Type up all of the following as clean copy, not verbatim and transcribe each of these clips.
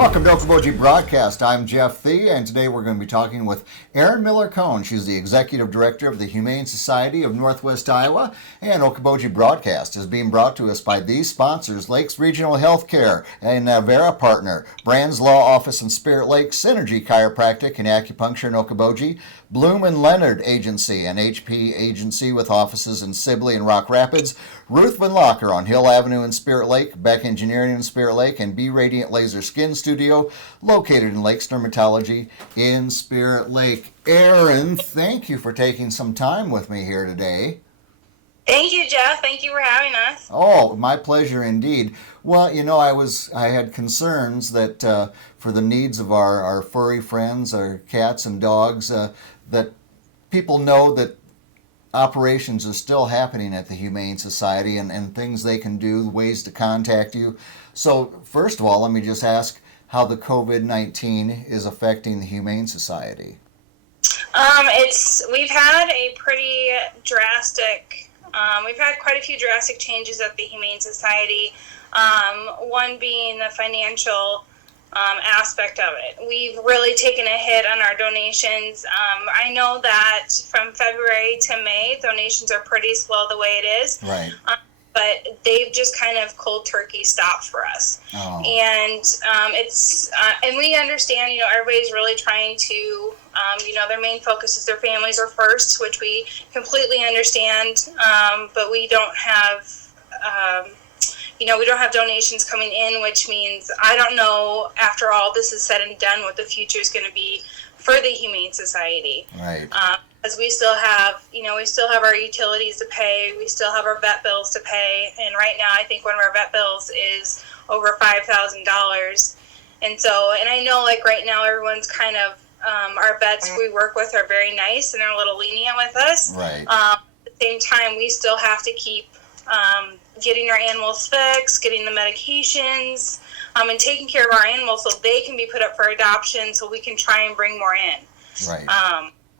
Welcome to Okoboji Broadcast. I'm Jeff Thie, and today we're going to be talking with Arin Miller-Kohn. She's the Executive Director of the Humane Society of Northwest Iowa, and Okoboji Broadcast is being brought to us by these sponsors: Lakes Regional Healthcare, a Navera partner, Brand's Law Office in Spirit Lake, Synergy Chiropractic and Acupuncture in Okoboji, Bloom and Leonard Agency, an HP agency with offices in Sibley and Rock Rapids, Ruth Van Locker on Hill Avenue in Spirit Lake, Beck Engineering in Spirit Lake, and B Radiant Laser Skin Studio, located in Lakes Dermatology in Spirit Lake. Arin, thank you for taking some time with me here today. Thank you, Jeff. Thank you for having us. Oh, my pleasure indeed. Well, you know, I had concerns that for the needs of our furry friends, our cats and dogs, that people know that operations are still happening at the Humane Society and things they can do, ways to contact you. So first of all, let me just ask how the COVID-19 is affecting the Humane Society. We've had a pretty drastic, we've had quite a few drastic changes at the Humane Society, one being the financial aspect of it. We've really taken a hit on our donations. I know that from February to May, donations are pretty slow the way it is. Right. But they've just kind of cold turkey stopped for us. Oh. And and we understand, everybody's really trying to, their main focus is their families are first, which we completely understand. But we don't have, we don't have donations coming in, which means I don't know, after all this is said and done, what the future is going to be for the Humane Society. Right. Because we still have, our utilities to pay, we still have our vet bills to pay, and right now I think one of our vet bills is over $5,000. And I know, like, right now everyone's kind of, our vets we work with are very nice and they're a little lenient with us. Right. At the same time, we still have to keep getting our animals fixed, getting the medications, and taking care of our animals so they can be put up for adoption so we can try and bring more in. Right.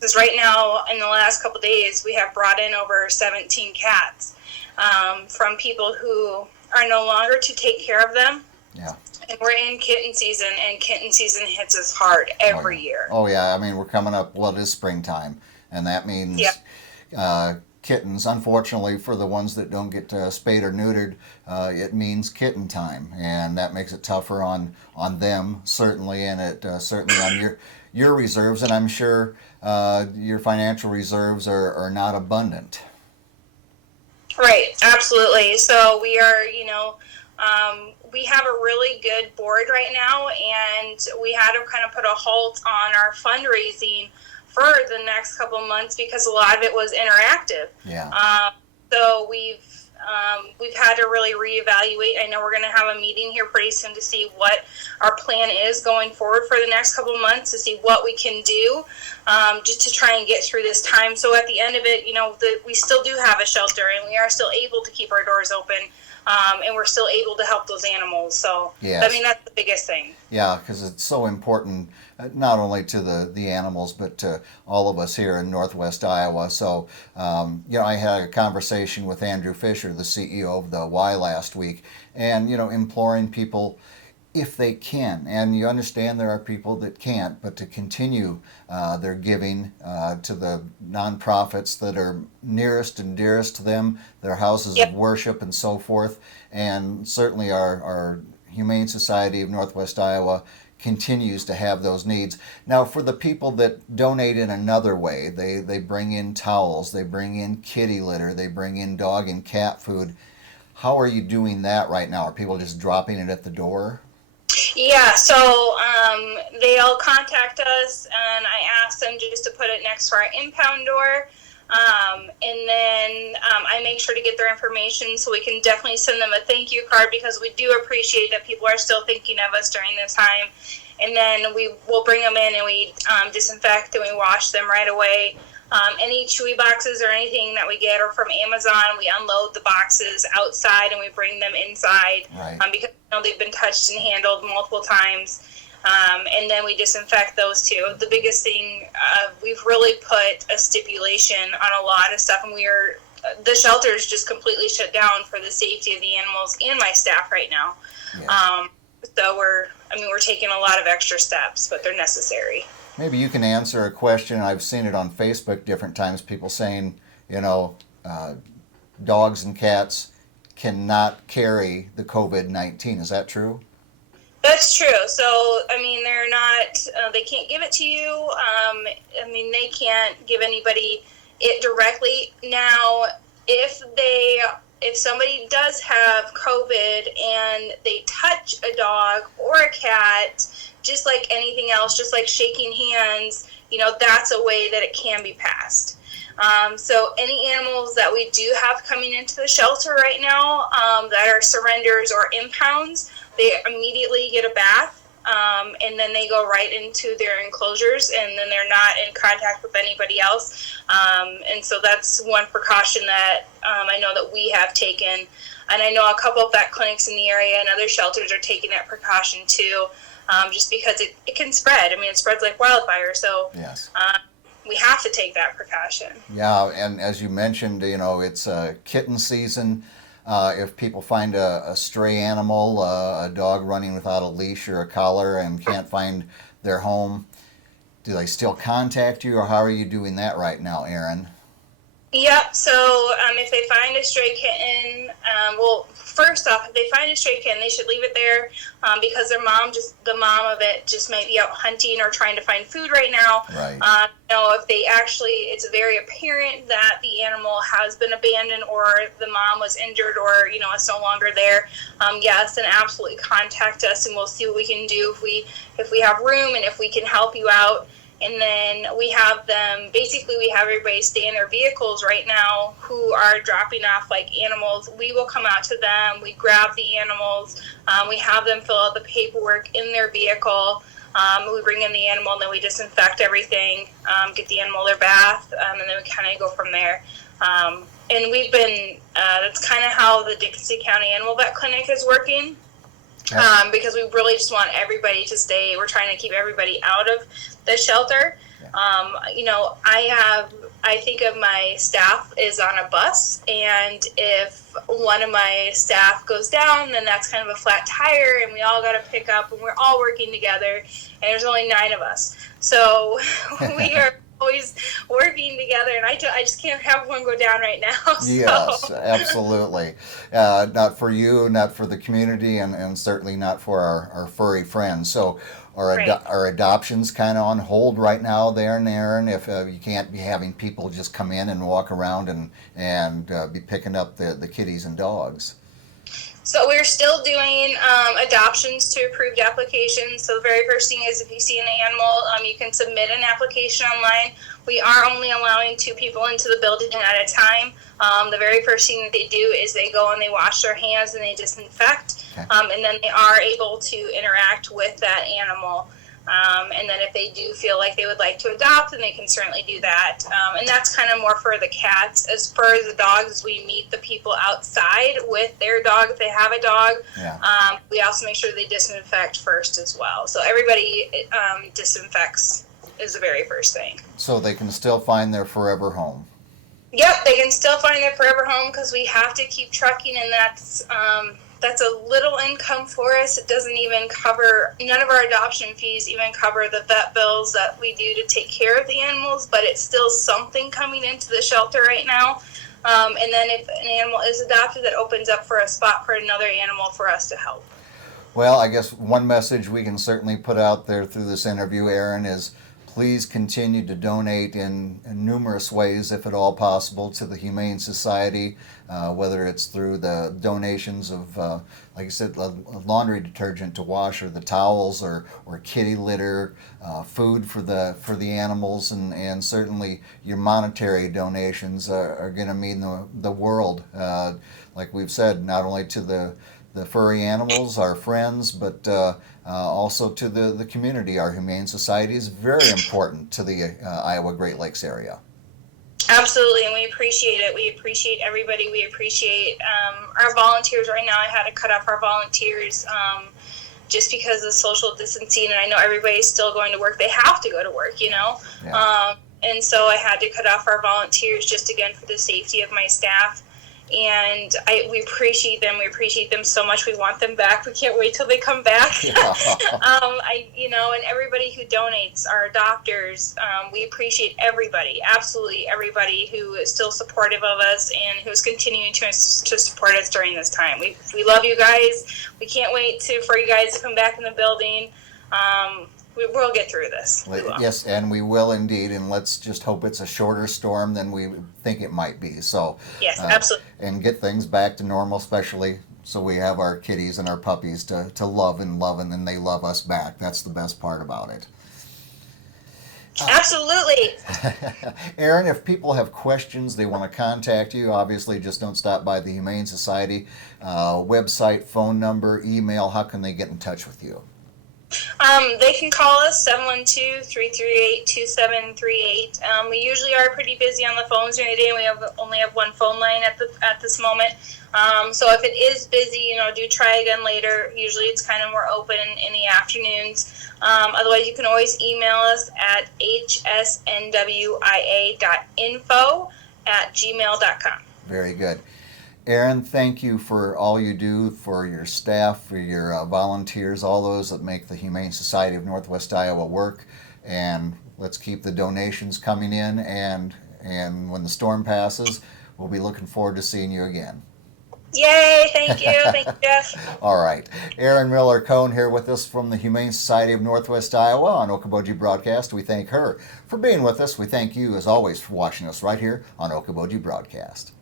Because right now, in the last couple of days, we have brought in over 17 cats from people who are no longer to take care of them. Yeah. And we're in kitten season, and kitten season hits us hard every year. Oh, yeah. I mean, we're coming up, it is springtime, and that means kittens. Unfortunately, for the ones that don't get spayed or neutered, it means kitten time, and that makes it tougher on them, certainly, and it certainly on your reserves, and I'm sure your financial reserves are not abundant. Right, absolutely. So we are, we have a really good board right now, and we had to kind of put a halt on our fundraising for the next couple of months because a lot of it was interactive. Yeah. So we've had to really reevaluate. I know we're going to have a meeting here pretty soon to see what our plan is going forward for the next couple of months, to see what we can do just to try and get through this time. So at the end of it, we still do have a shelter, and we are still able to keep our doors open, and we're still able to help those animals. So, yes. I mean, that's the biggest thing. Yeah, because it's so important, not only to the animals, but to all of us here in Northwest Iowa. So, I had a conversation with Andrew Fisher, the CEO of the Y last week, and, imploring people, if they can, and you understand there are people that can't, but to continue their giving to the nonprofits that are nearest and dearest to them, their houses of worship and so forth, and certainly our Humane Society of Northwest Iowa continues to have those needs. Now, for the people that donate in another way, they bring in towels, they bring in kitty litter, they bring in dog and cat food. How are you doing that right now? Are people just dropping it at the door? Yeah, so they'll contact us, and I ask them just to put it next to our impound door, and then I make sure to get their information so we can definitely send them a thank you card, because we do appreciate that people are still thinking of us during this time. And then we will bring them in and we disinfect and we wash them right away. Any Chewy boxes or anything that we get or from Amazon, we unload the boxes outside and we bring them inside, right. Because they've been touched and handled multiple times. And then we disinfect those too. The biggest thing, we've really put a stipulation on a lot of stuff, and the shelter is just completely shut down for the safety of the animals and my staff right now. Yeah. So we're taking a lot of extra steps, but they're necessary. Maybe you can answer a question. I've seen it on Facebook different times. People saying, uh, dogs and cats cannot carry the COVID-19. Is that true? That's true. So, they're not, they can't give it to you. They can't give anybody it directly. Now, if somebody does have COVID and they touch a dog or a cat, just like anything else, just like shaking hands, that's a way that it can be passed. So any animals that we do have coming into the shelter right now that are surrenders or impounds, they immediately get a bath, and then they go right into their enclosures, and then they're not in contact with anybody else. And so that's one precaution that I know that we have taken. And I know a couple of vet clinics in the area and other shelters are taking that precaution too, just because it can spread. It spreads like wildfire. So Yes. We have to take that precaution. Yeah, and as you mentioned, it's kitten season. If people find a stray animal, a dog running without a leash or a collar and can't find their home, do they still contact you, or how are you doing that right now, Arin? Yep. So if they find a stray kitten, first off, if they find a stray kitten, they should leave it there because the mom of it just might be out hunting or trying to find food right now. Right. If they it's very apparent that the animal has been abandoned or the mom was injured or is no longer there, yes, then absolutely contact us and we'll see what we can do if we have room and if we can help you out. And then we have everybody stay in their vehicles right now who are dropping off animals. We will come out to them. We grab the animals. We have them fill out the paperwork in their vehicle. We bring in the animal and then we disinfect everything, get the animal their bath, and then we kind of go from there. And we've been, that's kind of how the Dixie County Animal Vet Clinic is working. Because we really just want everybody to stay. We're trying to keep everybody out of the shelter. I think of my staff is on a bus, and if one of my staff goes down, then that's kind of a flat tire, and we all got to pick up, and we're all working together, and there's only 9 of us. So we are always working together, and I just can't have one go down right now. So. Yes, absolutely. Not for you, not for the community, and certainly not for our furry friends. So are adoptions kind of on hold right now there, Arin, if you can't be having people just come in and walk around and be picking up the kitties and dogs? So we're still doing adoptions to approved applications. So the very first thing is if you see an animal, you can submit an application online. We are only allowing 2 people into the building at a time. The very first thing that they do is they go and they wash their hands and they disinfect. Okay. And then they are able to interact with that animal. And then if they do feel like they would like to adopt, then they can certainly do that. And that's kind of more for the cats. As for the dogs, we meet the people outside with their dog if they have a dog. Yeah. We also make sure they disinfect first as well. So everybody disinfects is the very first thing. So they can still find their forever home. Yep, they can still find their forever home because we have to keep trucking, and that's a little income for us. It doesn't even cover, none of our adoption fees even cover the vet bills that we do to take care of the animals, but it's still something coming into the shelter right now. And then if an animal is adopted, that opens up for a spot for another animal for us to help. Well, I guess one message we can certainly put out there through this interview, Arin, is please continue to donate in numerous ways, if at all possible, to the Humane Society, whether it's through the donations of, like I said, laundry detergent to wash, or the towels, or kitty litter, food for the animals, and certainly your monetary donations are going to mean the world. Like we've said, not only to the furry animals, our friends, but also to the community. Our Humane Society is very important to the Iowa Great Lakes area. Absolutely, and we appreciate it. We appreciate everybody. We appreciate our volunteers. Right now I had to cut off our volunteers just because of social distancing, and I know everybody's still going to work. They have to go to work, Yeah. And so I had to cut off our volunteers just, again, for the safety of my staff. and we appreciate them. We appreciate them so much. We want them back. We can't wait till they come back. Yeah. And everybody who donates, our doctors, we appreciate everybody, absolutely everybody who is still supportive of us and who's continuing to support us during this time. We love you guys. We can't wait for you guys to come back in the building. We'll get through this. Yes, and we will indeed, and let's just hope it's a shorter storm than we think it might be. So yes, absolutely. And get things back to normal, especially so we have our kitties and our puppies to love, and then they love us back. That's the best part about it. Absolutely. Arin, if people have questions, they want to contact you, obviously just don't stop by the Humane Society. Website, phone number, email, how can they get in touch with you? They can call us 712-338-2738. We usually are pretty busy on the phones during the day. We only have one phone line at this moment. So if it is busy, do try again later. Usually it's kind of more open in the afternoons. Otherwise, you can always email us at hsnwia.info@gmail.com. Very good. Arin, thank you for all you do, for your staff, for your volunteers, all those that make the Humane Society of Northwest Iowa work. And let's keep the donations coming in. And when the storm passes, we'll be looking forward to seeing you again. Yay! Thank you. Thank you, Jeff. All right. Arin Miller-Kohn here with us from the Humane Society of Northwest Iowa on Okoboji Broadcast. We thank her for being with us. We thank you, as always, for watching us right here on Okoboji Broadcast.